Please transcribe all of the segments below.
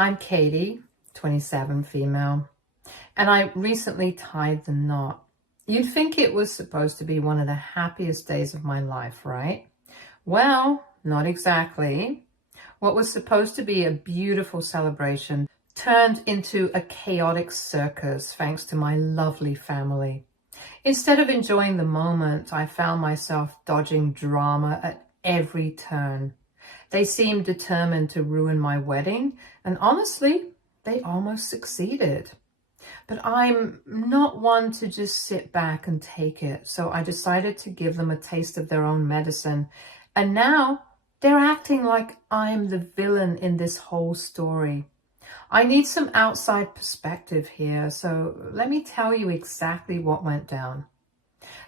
I'm Katie, 27, female, and I recently tied the knot. You'd think it was supposed to be one of the happiest days of my life, right? Well, not exactly. What was supposed to be a beautiful celebration turned into a chaotic circus thanks to my lovely family. Instead of enjoying the moment, I found myself dodging drama at every turn. They seemed determined to ruin my wedding, and honestly, they almost succeeded. But I'm not one to just sit back and take it, so I decided to give them a taste of their own medicine. And now they're acting like I'm the villain in this whole story. I need some outside perspective here, so let me tell you exactly what went down.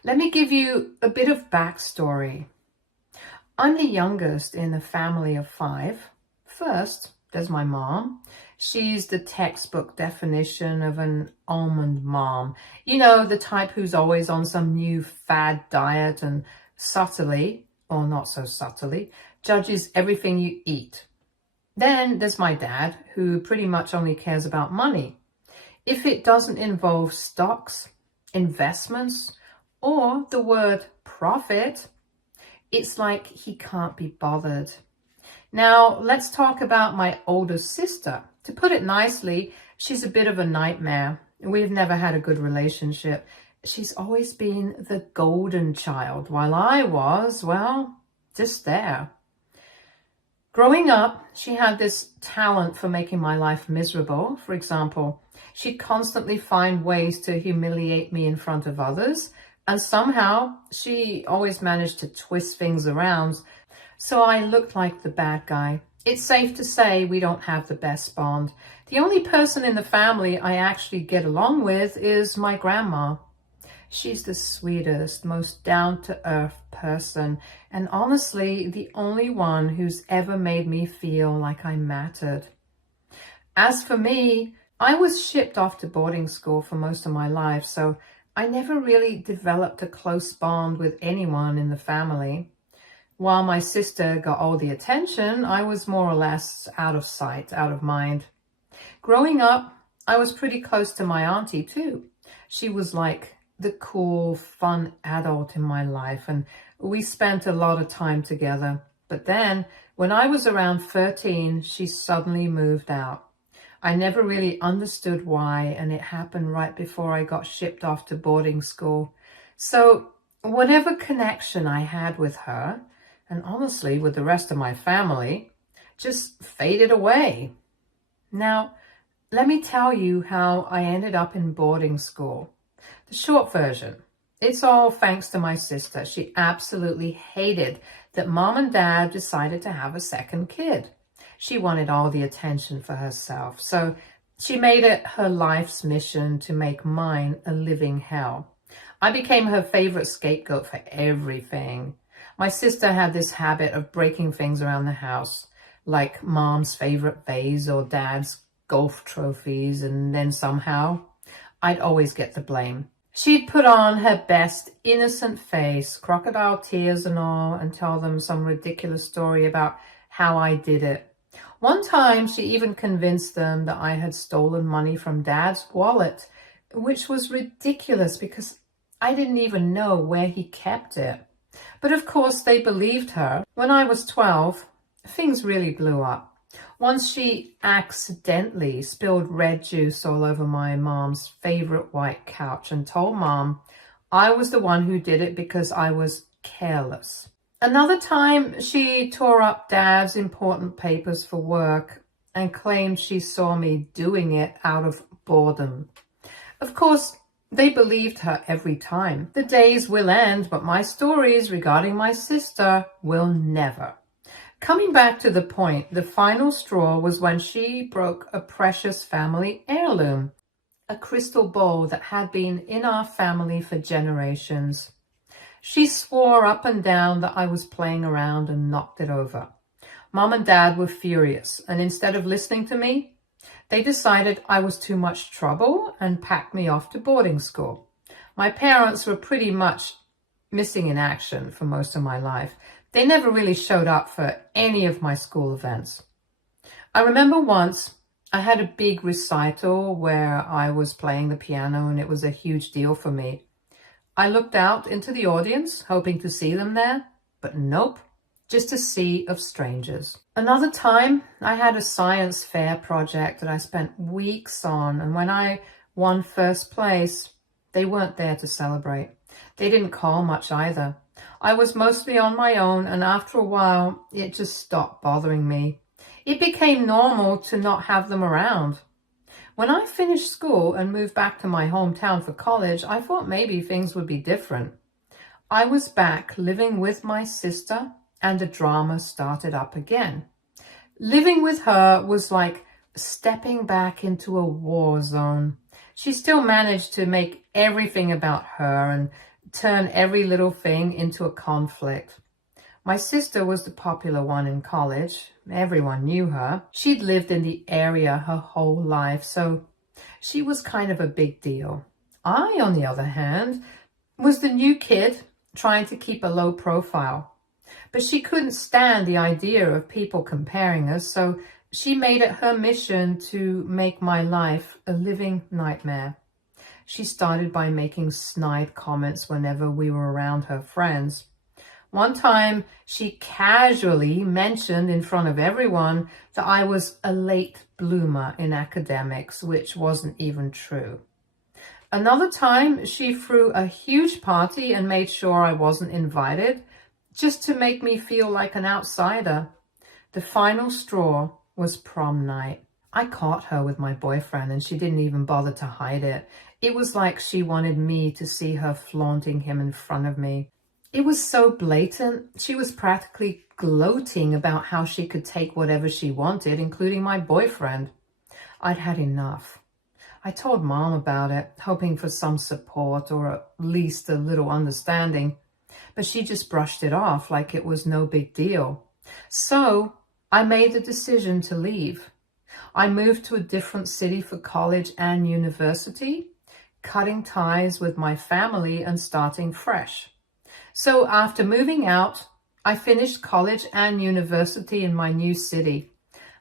Let me give you a bit of backstory. I'm the youngest in a family of 5. First, there's my mom. She's the textbook definition of an almond mom. You know, the type who's always on some new fad diet and subtly, or not so subtly, judges everything you eat. Then there's my dad, who pretty much only cares about money. If it doesn't involve stocks, investments, or the word profit, it's like he can't be bothered. Now, let's talk about my older sister. To put it nicely, she's a bit of a nightmare. We've never had a good relationship. She's always been the golden child, while I was, well, just there. Growing up, she had this talent for making my life miserable. For example, she'd constantly find ways to humiliate me in front of others, and somehow she always managed to twist things around, so I looked like the bad guy. It's safe to say we don't have the best bond. The only person in the family I actually get along with is my grandma. She's the sweetest, most down-to-earth person, and honestly, the only one who's ever made me feel like I mattered. As for me, I was shipped off to boarding school for most of my life, so I never really developed a close bond with anyone in the family. While my sister got all the attention, I was more or less out of sight, out of mind. Growing up, I was pretty close to my auntie too. She was like the cool, fun adult in my life, and we spent a lot of time together. But then, when I was around 13, she suddenly moved out. I never really understood why, and it happened right before I got shipped off to boarding school. So whatever connection I had with her, and honestly with the rest of my family, just faded away. Now, let me tell you how I ended up in boarding school. The short version, it's all thanks to my sister. She absolutely hated that mom and dad decided to have a second kid. She wanted all the attention for herself, so she made it her life's mission to make mine a living hell. I became her favorite scapegoat for everything. My sister had this habit of breaking things around the house, like mom's favorite vase or dad's golf trophies, and then somehow I'd always get the blame. She'd put on her best innocent face, crocodile tears and all, and tell them some ridiculous story about how I did it. One time, she even convinced them that I had stolen money from Dad's wallet, which was ridiculous because I didn't even know where he kept it. But of course, they believed her. When I was 12, things really blew up. Once she accidentally spilled red juice all over my mom's favorite white couch and told Mom I was the one who did it because I was careless. Another time, she tore up Dad's important papers for work and claimed she saw me doing it out of boredom. Of course, they believed her every time. The days will end, but my stories regarding my sister will never. Coming back to the point, the final straw was when she broke a precious family heirloom, a crystal bowl that had been in our family for generations. She swore up and down that I was playing around and knocked it over. Mom and Dad were furious, and instead of listening to me, they decided I was too much trouble and packed me off to boarding school. My parents were pretty much missing in action for most of my life. They never really showed up for any of my school events. I remember once I had a big recital where I was playing the piano and it was a huge deal for me. I looked out into the audience, hoping to see them there, but nope, just a sea of strangers. Another time, I had a science fair project that I spent weeks on, and when I won first place, they weren't there to celebrate. They didn't call much either. I was mostly on my own, and after a while, it just stopped bothering me. It became normal to not have them around. When I finished school and moved back to my hometown for college, I thought maybe things would be different. I was back living with my sister, and the drama started up again. Living with her was like stepping back into a war zone. She still managed to make everything about her and turn every little thing into a conflict. My sister was the popular one in college. Everyone knew her. She'd lived in the area her whole life, so she was kind of a big deal. I, on the other hand, was the new kid trying to keep a low profile. But she couldn't stand the idea of people comparing us, so she made it her mission to make my life a living nightmare. She started by making snide comments whenever we were around her friends. One time, she casually mentioned in front of everyone that I was a late bloomer in academics, which wasn't even true. Another time, she threw a huge party and made sure I wasn't invited, just to make me feel like an outsider. The final straw was prom night. I caught her with my boyfriend and she didn't even bother to hide it. It was like she wanted me to see her flaunting him in front of me. It was so blatant. She was practically gloating about how she could take whatever she wanted, including my boyfriend. I'd had enough. I told Mom about it, hoping for some support or at least a little understanding, but she just brushed it off like it was no big deal. So I made the decision to leave. I moved to a different city for college and university, cutting ties with my family and starting fresh. So after moving out, I finished college and university in my new city.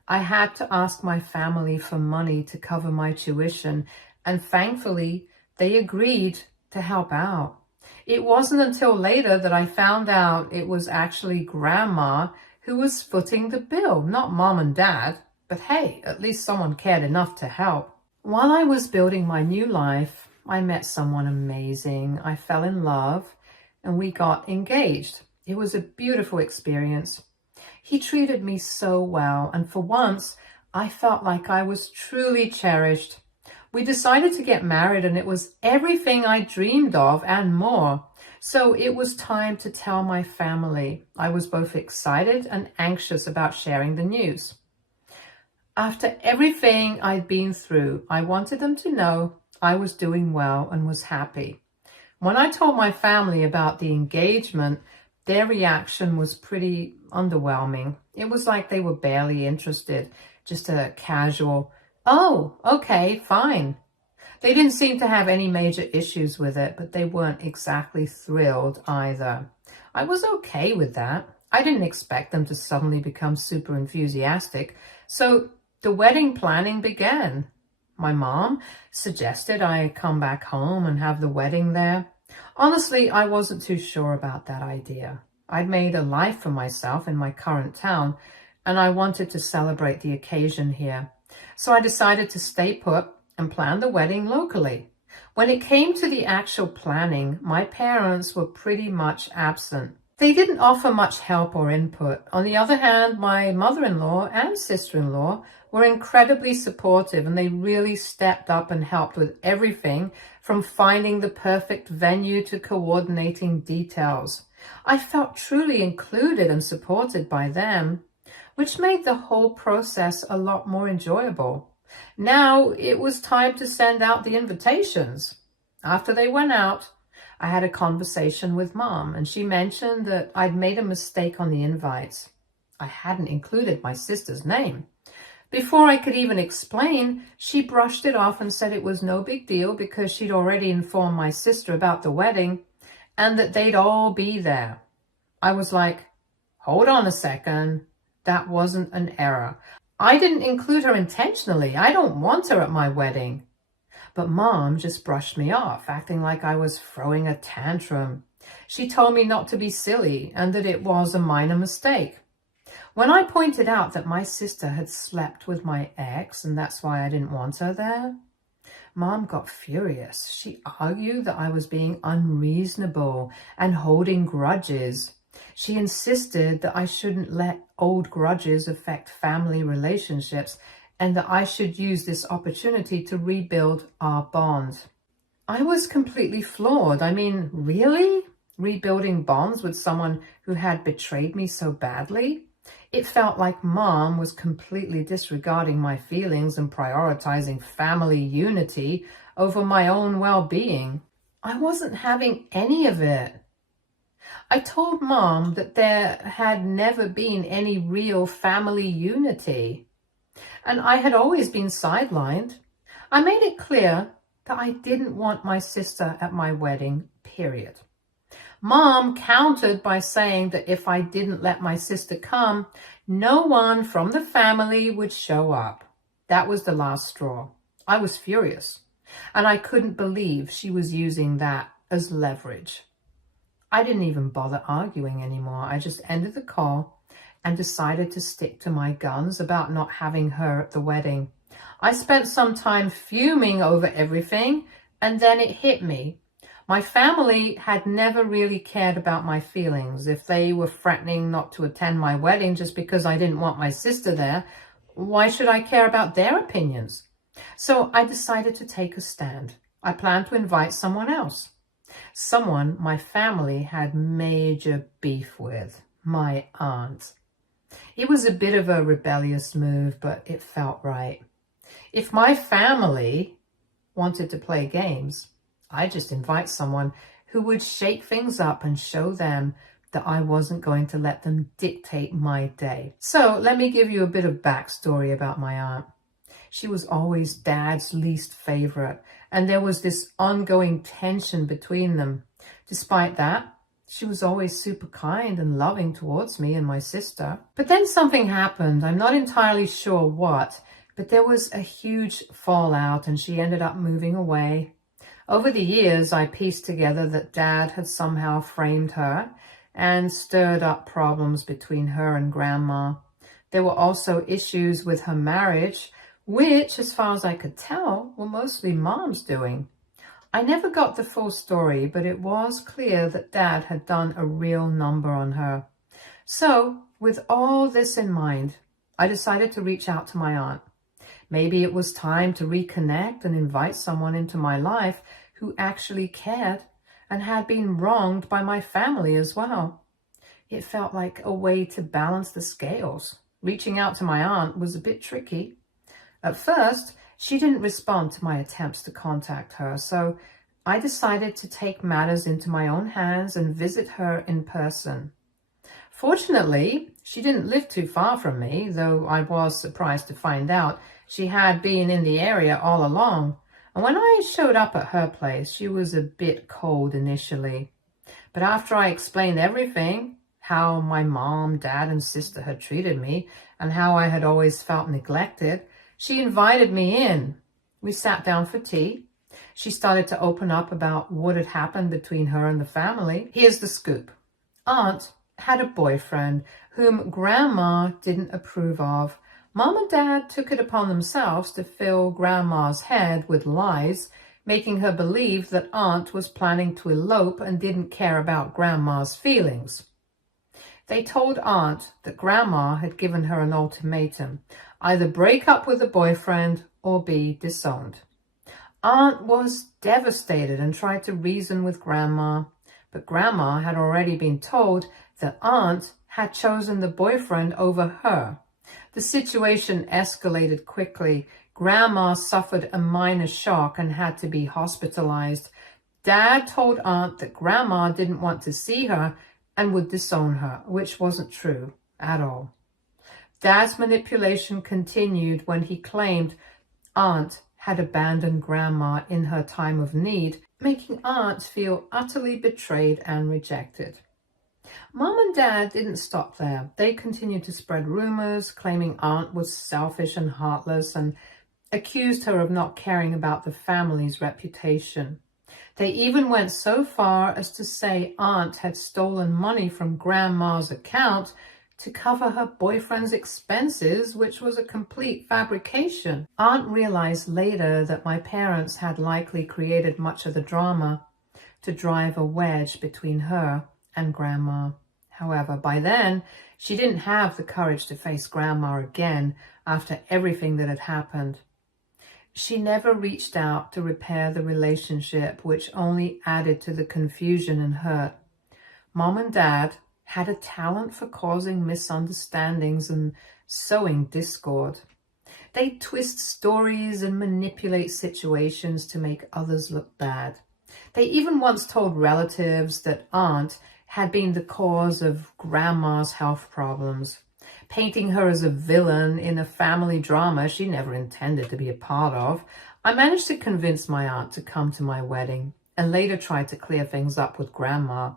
I had to ask my family for money to cover my tuition, and thankfully, they agreed to help out. It wasn't until later that I found out it was actually Grandma who was footing the bill, not Mom and Dad. But hey, at least someone cared enough to help. While I was building my new life, I met someone amazing. I fell in love and we got engaged. It was a beautiful experience. He treated me so well, and for once, I felt like I was truly cherished. We decided to get married, and it was everything I dreamed of and more. So it was time to tell my family. I was both excited and anxious about sharing the news. After everything I'd been through, I wanted them to know I was doing well and was happy. When I told my family about the engagement, their reaction was pretty underwhelming. It was like they were barely interested, just a casual, "Oh, okay, fine." They didn't seem to have any major issues with it, but they weren't exactly thrilled either. I was okay with that. I didn't expect them to suddenly become super enthusiastic, so the wedding planning began. My mom suggested I come back home and have the wedding there. Honestly, I wasn't too sure about that idea. I'd made a life for myself in my current town, and I wanted to celebrate the occasion here. So I decided to stay put and plan the wedding locally. When it came to the actual planning, my parents were pretty much absent. They didn't offer much help or input. On the other hand, my mother-in-law and sister-in-law were incredibly supportive, and they really stepped up and helped with everything from finding the perfect venue to coordinating details. I felt truly included and supported by them, which made the whole process a lot more enjoyable. Now it was time to send out the invitations. After they went out, I had a conversation with Mom, and she mentioned that I'd made a mistake on the invites. I hadn't included my sister's name. Before I could even explain, she brushed it off and said it was no big deal because she'd already informed my sister about the wedding and that they'd all be there. I was like, hold on a second. That wasn't an error. I didn't include her intentionally. I don't want her at my wedding. But Mom just brushed me off, acting like I was throwing a tantrum. She told me not to be silly and that it was a minor mistake. When I pointed out that my sister had slept with my ex and that's why I didn't want her there, Mom got furious. She argued that I was being unreasonable and holding grudges. She insisted that I shouldn't let old grudges affect family relationships and that I should use this opportunity to rebuild our bond. I was completely floored. I mean, really? Rebuilding bonds with someone who had betrayed me so badly? It felt like Mom was completely disregarding my feelings and prioritizing family unity over my own well-being. I wasn't having any of it. I told Mom that there had never been any real family unity, and I had always been sidelined. I made it clear that I didn't want my sister at my wedding, period. Mom countered by saying that if I didn't let my sister come, no one from the family would show up. That was the last straw. I was furious, and I couldn't believe she was using that as leverage. I didn't even bother arguing anymore. I just ended the call and decided to stick to my guns about not having her at the wedding. I spent some time fuming over everything, and then it hit me. My family had never really cared about my feelings. If they were threatening not to attend my wedding just because I didn't want my sister there, why should I care about their opinions? So I decided to take a stand. I planned to invite someone else. Someone my family had major beef with, my aunt. It was a bit of a rebellious move, but it felt right. If my family wanted to play games, I just invite someone who would shake things up and show them that I wasn't going to let them dictate my day. So let me give you a bit of backstory about my aunt. She was always Dad's least favorite, and there was this ongoing tension between them. Despite that, she was always super kind and loving towards me and my sister. But then something happened. I'm not entirely sure what, but there was a huge fallout and she ended up moving away. Over the years, I pieced together that Dad had somehow framed her and stirred up problems between her and Grandma. There were also issues with her marriage, which, as far as I could tell, were mostly Mom's doing. I never got the full story, but it was clear that Dad had done a real number on her. So, with all this in mind, I decided to reach out to my aunt. Maybe it was time to reconnect and invite someone into my life who actually cared and had been wronged by my family as well. It felt like a way to balance the scales. Reaching out to my aunt was a bit tricky. At first, she didn't respond to my attempts to contact her, so I decided to take matters into my own hands and visit her in person. Fortunately, she didn't live too far from me, though I was surprised to find out she had been in the area all along. And when I showed up at her place, she was a bit cold initially. But after I explained everything, how my mom, dad, and sister had treated me, and how I had always felt neglected, she invited me in. We sat down for tea. She started to open up about what had happened between her and the family. Here's the scoop. Aunt had a boyfriend whom Grandma didn't approve of. Mom and Dad took it upon themselves to fill Grandma's head with lies, making her believe that Aunt was planning to elope and didn't care about Grandma's feelings. They told Aunt that Grandma had given her an ultimatum, either break up with the boyfriend or be disowned. Aunt was devastated and tried to reason with Grandma, but Grandma had already been told that Aunt had chosen the boyfriend over her. The situation escalated quickly. Grandma suffered a minor shock and had to be hospitalized. Dad told Aunt that Grandma didn't want to see her and would disown her, which wasn't true at all. Dad's manipulation continued when he claimed Aunt had abandoned Grandma in her time of need, making Aunt feel utterly betrayed and rejected. Mom and Dad didn't stop there. They continued to spread rumors, claiming Aunt was selfish and heartless, and accused her of not caring about the family's reputation. They even went so far as to say Aunt had stolen money from Grandma's account to cover her boyfriend's expenses, which was a complete fabrication. Aunt realized later that my parents had likely created much of the drama to drive a wedge between her and Grandma. However, by then, she didn't have the courage to face Grandma again after everything that had happened. She never reached out to repair the relationship, which only added to the confusion and hurt. Mom and Dad had a talent for causing misunderstandings and sowing discord. They twist stories and manipulate situations to make others look bad. They even once told relatives that Aunt had been the cause of Grandma's health problems, painting her as a villain in a family drama she never intended to be a part of. I managed to convince my aunt to come to my wedding and later tried to clear things up with Grandma.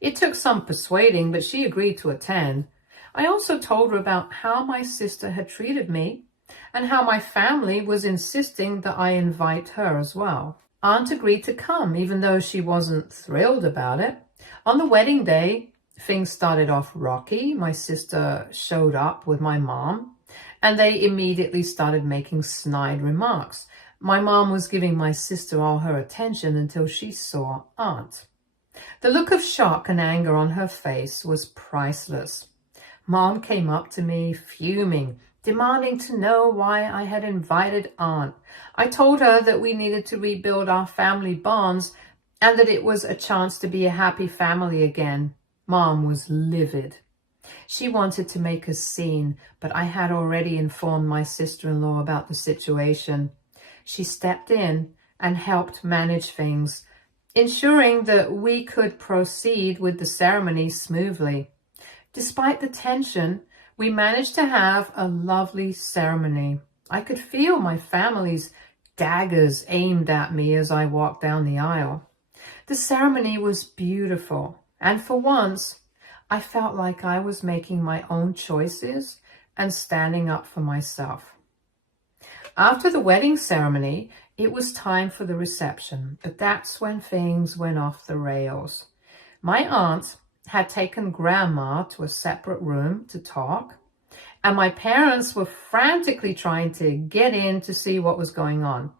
It took some persuading, but she agreed to attend. I also told her about how my sister had treated me and how my family was insisting that I invite her as well. Aunt agreed to come, even though she wasn't thrilled about it. On the wedding day, things started off rocky. My sister showed up with my mom, and they immediately started making snide remarks. My mom was giving my sister all her attention until she saw Aunt. The look of shock and anger on her face was priceless. Mom came up to me, fuming, demanding to know why I had invited Aunt. I told her that we needed to rebuild our family bonds and that it was a chance to be a happy family again. Mom was livid. She wanted to make a scene, but I had already informed my sister-in-law about the situation. She stepped in and helped manage things, ensuring that we could proceed with the ceremony smoothly. Despite the tension, we managed to have a lovely ceremony. I could feel my family's daggers aimed at me as I walked down the aisle. The ceremony was beautiful, and for once, I felt like I was making my own choices and standing up for myself. After the wedding ceremony, it was time for the reception, but that's when things went off the rails. My aunt had taken Grandma to a separate room to talk, and my parents were frantically trying to get in to see what was going on.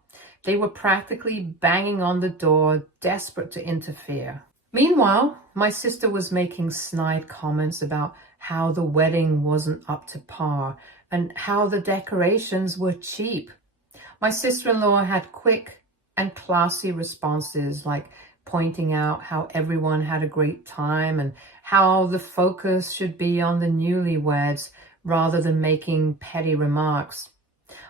They were practically banging on the door, desperate to interfere. Meanwhile, my sister was making snide comments about how the wedding wasn't up to par and how the decorations were cheap. My sister-in-law had quick and classy responses, like pointing out how everyone had a great time and how the focus should be on the newlyweds rather than making petty remarks.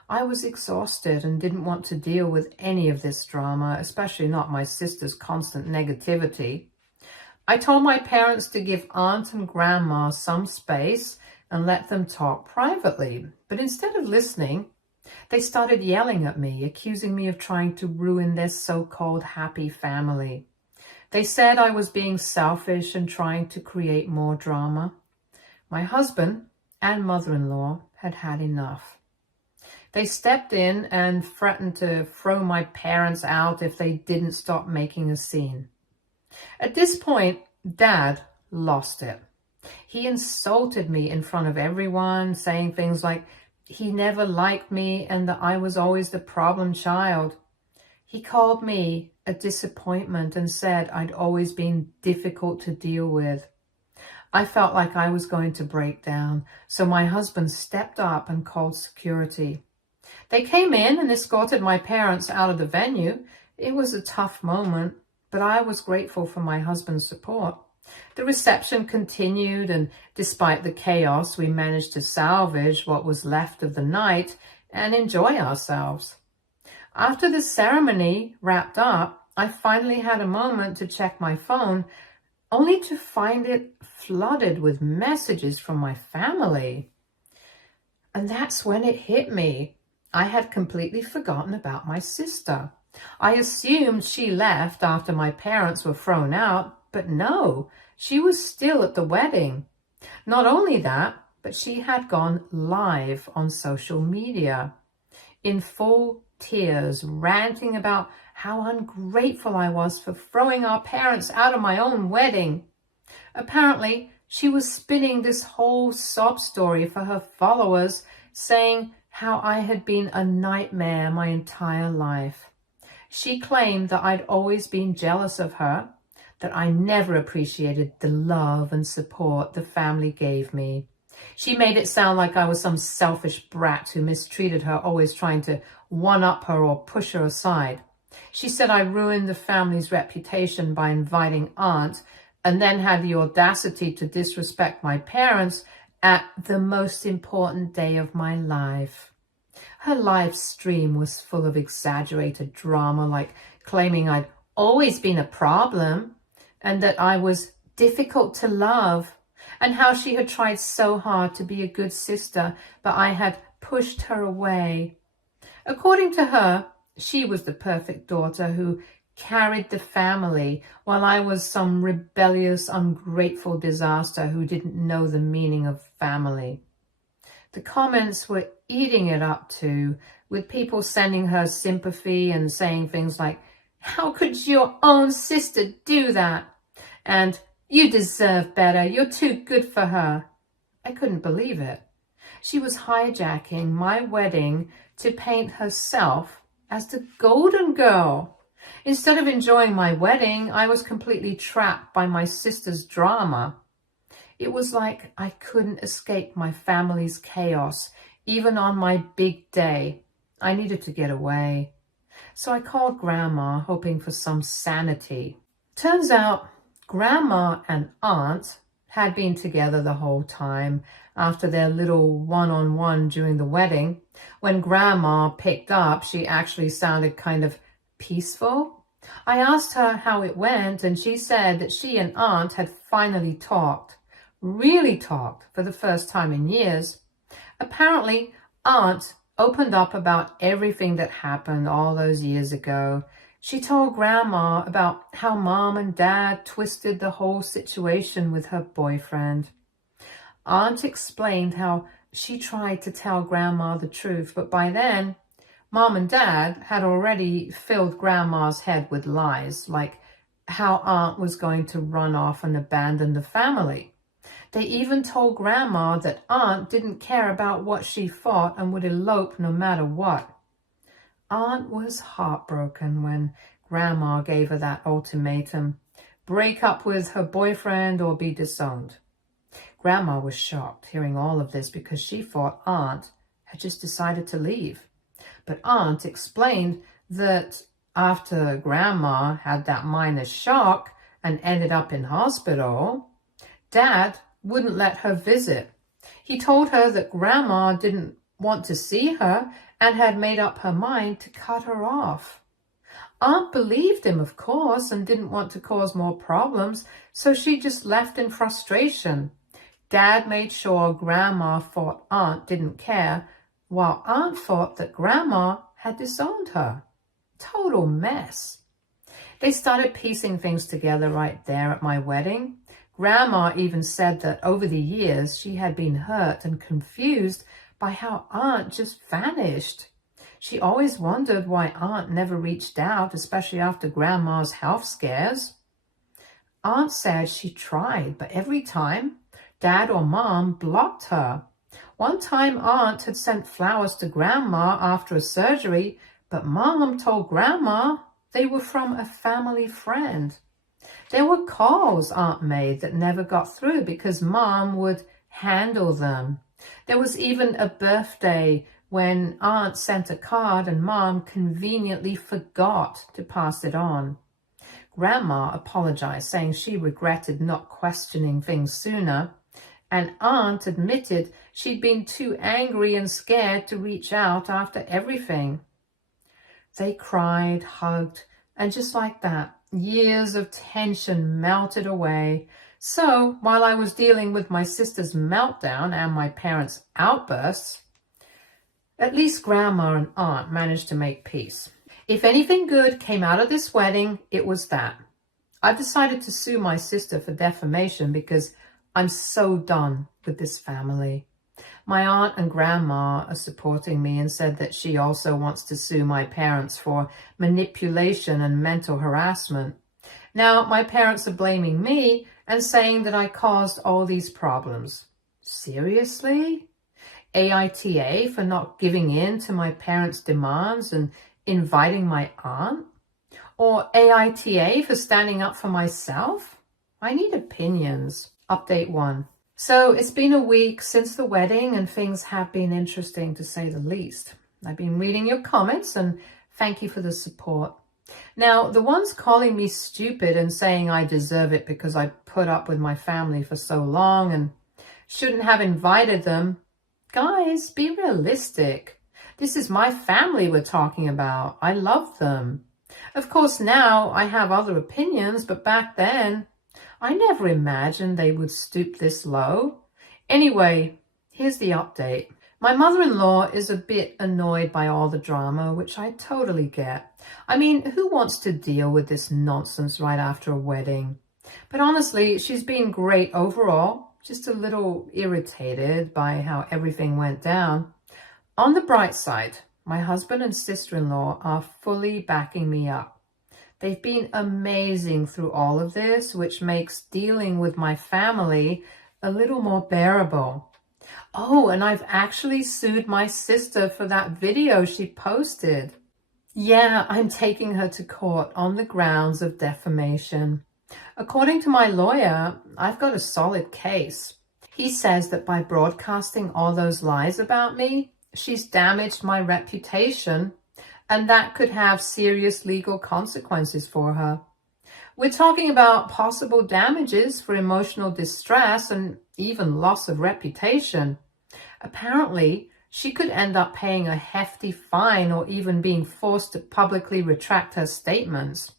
I was exhausted and didn't want to deal with any of this drama, especially not my sister's constant negativity. I told my parents to give Aunt and Grandma some space and let them talk privately. But instead of listening, they started yelling at me, accusing me of trying to ruin their so-called happy family. They said I was being selfish and trying to create more drama. My husband and mother-in-law had had enough. They stepped in and threatened to throw my parents out if they didn't stop making a scene. At this point, Dad lost it. He insulted me in front of everyone, saying things like he never liked me and that I was always the problem child. He called me a disappointment and said I'd always been difficult to deal with. I felt like I was going to break down, so my husband stepped up and called security. They came in and escorted my parents out of the venue. It was a tough moment, but I was grateful for my husband's support. The reception continued, and despite the chaos, we managed to salvage what was left of the night and enjoy ourselves. After the ceremony wrapped up, I finally had a moment to check my phone, only to find it flooded with messages from my family. And that's when it hit me. I had completely forgotten about my sister. I assumed she left after my parents were thrown out, but no, She was still at the wedding. Not only that, but she had gone live on social media in full tears, ranting about how ungrateful I was for throwing our parents out of my own wedding. Apparently, she was spinning this whole sob story for her followers, saying how I had been a nightmare my entire life. She claimed that I'd always been jealous of her, that I never appreciated the love and support the family gave me. She made it sound like I was some selfish brat who mistreated her, always trying to one-up her or push her aside. She said I ruined the family's reputation by inviting Aunt, and then had the audacity to disrespect my parents at the most important day of my life. Her live stream was full of exaggerated drama, like claiming I'd always been a problem and that I was difficult to love, and how she had tried so hard to be a good sister, but I had pushed her away. According to her, she was the perfect daughter who carried the family, while I was some rebellious, ungrateful disaster who didn't know the meaning of family. The comments were eating it up too, with people sending her sympathy and saying things like, "How could your own sister do that?" And "You deserve better, you're too good for her." I couldn't believe it. She was hijacking my wedding to paint herself as the golden girl. Instead of enjoying my wedding, I was completely trapped by my sister's drama. It was like I couldn't escape my family's chaos, even on my big day. I needed to get away. So I called Grandma, hoping for some sanity. Turns out, Grandma and Aunt had been together the whole time after their little one-on-one during the wedding. When Grandma picked up, she actually sounded kind of peaceful. I asked her how it went, and she said that she and Aunt had finally talked, really talked, for the first time in years. Apparently, Aunt opened up about everything that happened all those years ago. She told Grandma about how Mom and Dad twisted the whole situation with her boyfriend. Aunt explained how she tried to tell Grandma the truth, but by then, Mom and Dad had already filled Grandma's head with lies, like how Aunt was going to run off and abandon the family. They even told Grandma that Aunt didn't care about what she thought and would elope no matter what. Aunt was heartbroken when Grandma gave her that ultimatum: break up with her boyfriend or be disowned. Grandma was shocked hearing all of this because she thought Aunt had just decided to leave. But Aunt explained that after Grandma had that minor shock and ended up in hospital, Dad wouldn't let her visit. He told her that Grandma didn't want to see her and had made up her mind to cut her off. Aunt believed him, of course, and didn't want to cause more problems, so she just left in frustration. Dad made sure Grandma thought Aunt didn't care, while Aunt thought that Grandma had disowned her. Total mess. They started piecing things together right there at my wedding. Grandma even said that over the years she had been hurt and confused by how Aunt just vanished. She always wondered why Aunt never reached out, especially after Grandma's health scares. Aunt said she tried, but every time, Dad or Mom blocked her. One time, Aunt had sent flowers to Grandma after a surgery, but Mom told Grandma they were from a family friend. There were calls Aunt made that never got through because Mom would handle them. There was even a birthday when Aunt sent a card and Mom conveniently forgot to pass it on. Grandma apologized, saying she regretted not questioning things sooner, and Aunt admitted she'd been too angry and scared to reach out after everything. They cried, hugged, and just like that, years of tension melted away. So, while I was dealing with my sister's meltdown and my parents' outbursts, at least Grandma and Aunt managed to make peace. If anything good came out of this wedding, it was that. I've decided to sue my sister for defamation because I'm so done with this family. My aunt and grandma are supporting me and said that she also wants to sue my parents for manipulation and mental harassment. Now, my parents are blaming me and saying that I caused all these problems. Seriously? AITA for not giving in to my parents' demands and inviting my aunt? Or AITA for standing up for myself? I need opinions. Update 1. So it's been a week since the wedding and things have been interesting to say the least. I've been reading your comments and thank you for the support. Now, the ones calling me stupid and saying I deserve it because I put up with my family for so long and shouldn't have invited them. Guys, be realistic. This is my family we're talking about. I love them. Of course, now I have other opinions, but back then, I never imagined they would stoop this low. Anyway, here's the update. My mother-in-law is a bit annoyed by all the drama, which I totally get. I mean, who wants to deal with this nonsense right after a wedding? But honestly, she's been great overall, just a little irritated by how everything went down. On the bright side, my husband and sister-in-law are fully backing me up. They've been amazing through all of this, which makes dealing with my family a little more bearable. Oh, and I've actually sued my sister for that video she posted. Yeah, I'm taking her to court on the grounds of defamation. According to my lawyer, I've got a solid case. He says that by broadcasting all those lies about me, she's damaged my reputation, and that could have serious legal consequences for her. We're talking about possible damages for emotional distress and even loss of reputation. Apparently, she could end up paying a hefty fine or even being forced to publicly retract her statements.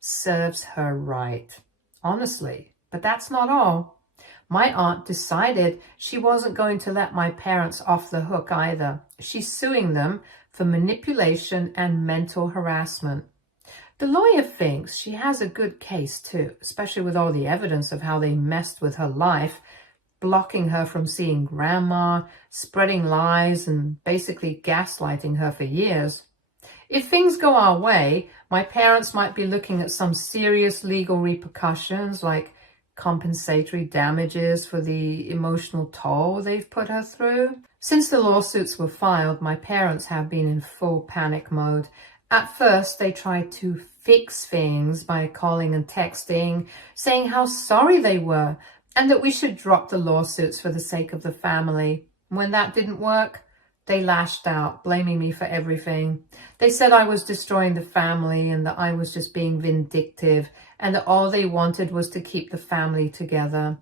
Serves her right. Honestly, but that's not all. My aunt decided she wasn't going to let my parents off the hook either. She's suing them for manipulation and mental harassment. The lawyer thinks she has a good case too, especially with all the evidence of how they messed with her life, blocking her from seeing grandma, spreading lies, and basically gaslighting her for years. If things go our way, my parents might be looking at some serious legal repercussions like compensatory damages for the emotional toll they've put her through. Since the lawsuits were filed, my parents have been in full panic mode. At first, they tried to fix things by calling and texting, saying how sorry they were and that we should drop the lawsuits for the sake of the family. When that didn't work, they lashed out, blaming me for everything. They said I was destroying the family and that I was just being vindictive and that all they wanted was to keep the family together.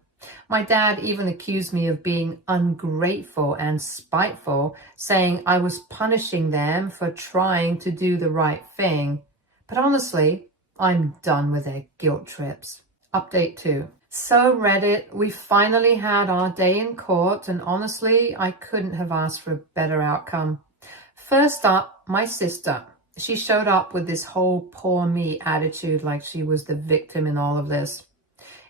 My dad even accused me of being ungrateful and spiteful, saying I was punishing them for trying to do the right thing. But honestly, I'm done with their guilt trips. Update 2. So Reddit, we finally had our day in court, and honestly, I couldn't have asked for a better outcome. First up, my sister. She showed up with this whole poor me attitude like she was the victim in all of this.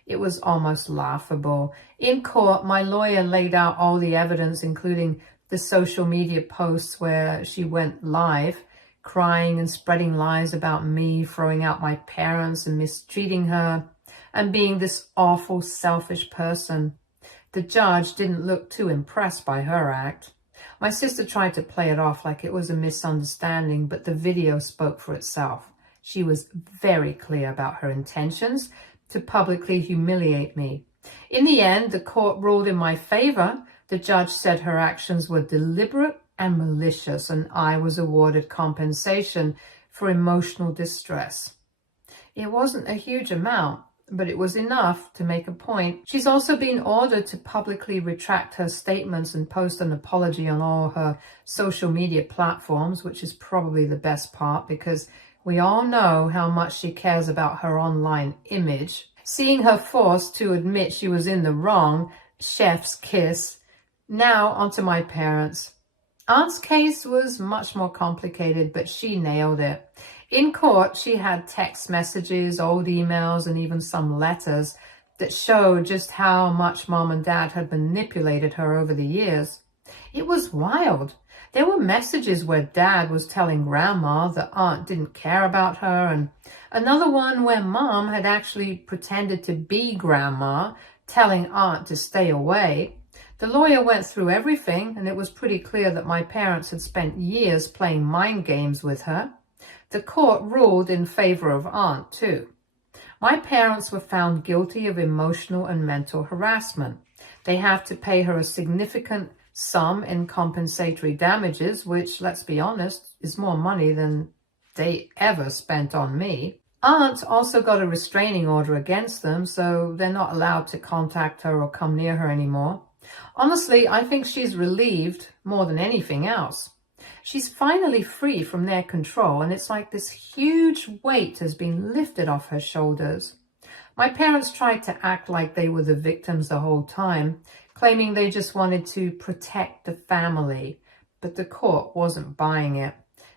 It was almost laughable. In court, my lawyer laid out all the evidence, including the social media posts where she went live, crying and spreading lies about me, throwing out my parents and mistreating her, and being this awful, selfish person. The judge didn't look too impressed by her act. My sister tried to play it off like it was a misunderstanding, but the video spoke for itself. She was very clear about her intentions to publicly humiliate me. In the end, the court ruled in my favor. The judge said her actions were deliberate and malicious, and I was awarded compensation for emotional distress. It wasn't a huge amount, but it was enough to make a point. She's also been ordered to publicly retract her statements and post an apology on all her social media platforms, which is probably the best part because we all know how much she cares about her online image. Seeing her forced to admit she was in the wrong, chef's kiss. Now onto my parents. Aunt's case was much more complicated, but she nailed it. In court, she had text messages, old emails, and even some letters that showed just how much Mom and Dad had manipulated her over the years. It was wild. There were messages where Dad was telling Grandma that Aunt didn't care about her, and another one where Mom had actually pretended to be Grandma, telling Aunt to stay away. The lawyer went through everything, and it was pretty clear that my parents had spent years playing mind games with her. The court ruled in favor of Aunt, too. My parents were found guilty of emotional and mental harassment. They have to pay her a significant sum in compensatory damages, which, let's be honest, is more money than they ever spent on me. Aunt also got a restraining order against them, so they're not allowed to contact her or come near her anymore. Honestly, I think she's relieved more than anything else. She's finally free from their control, and it's like this huge weight has been lifted off her shoulders. My parents tried to act like they were the victims the whole time, claiming they just wanted to protect the family, but the court wasn't buying it.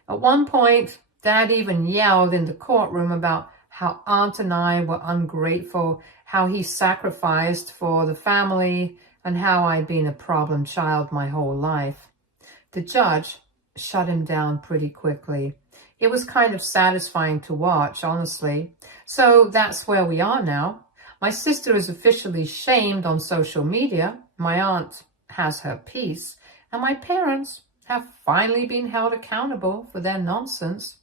At one point, Dad even yelled in the courtroom about how Aunt and I were ungrateful, how he sacrificed for the family, and how I'd been a problem child my whole life. The judge shut him down pretty quickly. It was kind of satisfying to watch, honestly. So that's where we are now. My sister is officially shamed on social media. My aunt has her peace. And my parents have finally been held accountable for their nonsense.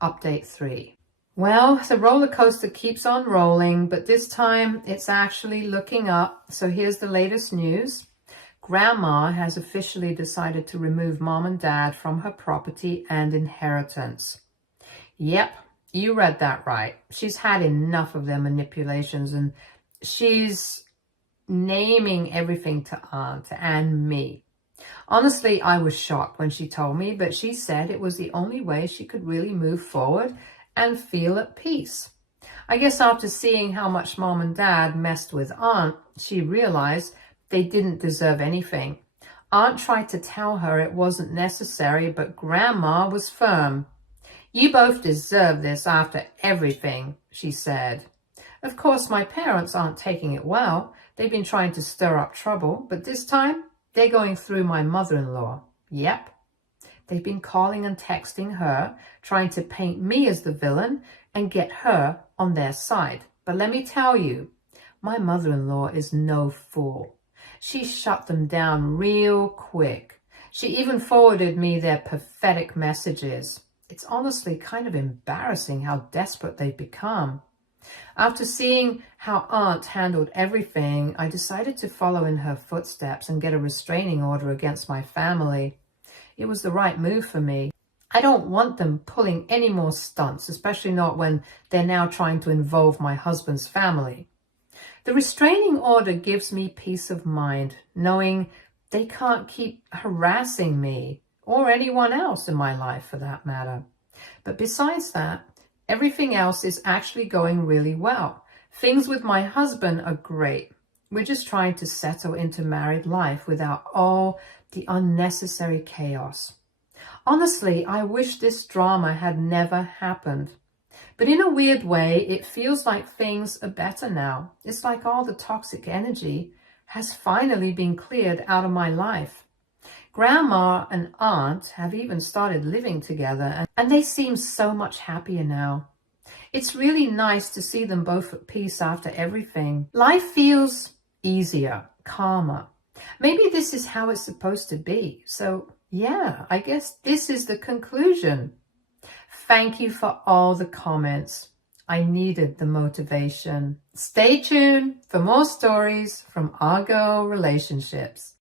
Update 3. Well, the roller coaster keeps on rolling, but this time it's actually looking up. So here's the latest news. Grandma has officially decided to remove Mom and Dad from her property and inheritance. Yep, you read that right. She's had enough of their manipulations, and she's naming everything to Aunt and me. Honestly, I was shocked when she told me, but she said it was the only way she could really move forward and feel at peace. I guess after seeing how much Mom and Dad messed with Aunt, she realized they didn't deserve anything. Aunt tried to tell her it wasn't necessary, but Grandma was firm. "You both deserve this after everything," she said. Of course, my parents aren't taking it well. They've been trying to stir up trouble, but this time they're going through my mother-in-law. Yep. They've been calling and texting her, trying to paint me as the villain and get her on their side. But let me tell you, my mother-in-law is no fool. She shut them down real quick. She even forwarded me their pathetic messages. It's honestly kind of embarrassing how desperate they've become. After seeing how Aunt handled everything, I decided to follow in her footsteps and get a restraining order against my family. It was the right move for me. I don't want them pulling any more stunts, especially not when they're now trying to involve my husband's family. The restraining order gives me peace of mind, knowing they can't keep harassing me or anyone else in my life for that matter. But besides that, everything else is actually going really well. Things with my husband are great. We're just trying to settle into married life without all the unnecessary chaos. Honestly, I wish this drama had never happened. But in a weird way, it feels like things are better now. It's like all the toxic energy has finally been cleared out of my life. Grandma and Aunt have even started living together, and they seem so much happier now. It's really nice to see them both at peace after everything. Life feels easier, calmer. Maybe this is how it's supposed to be. So yeah, I guess this is the conclusion. Thank you for all the comments. I needed the motivation. Stay tuned for more stories from Our Girl Relationships.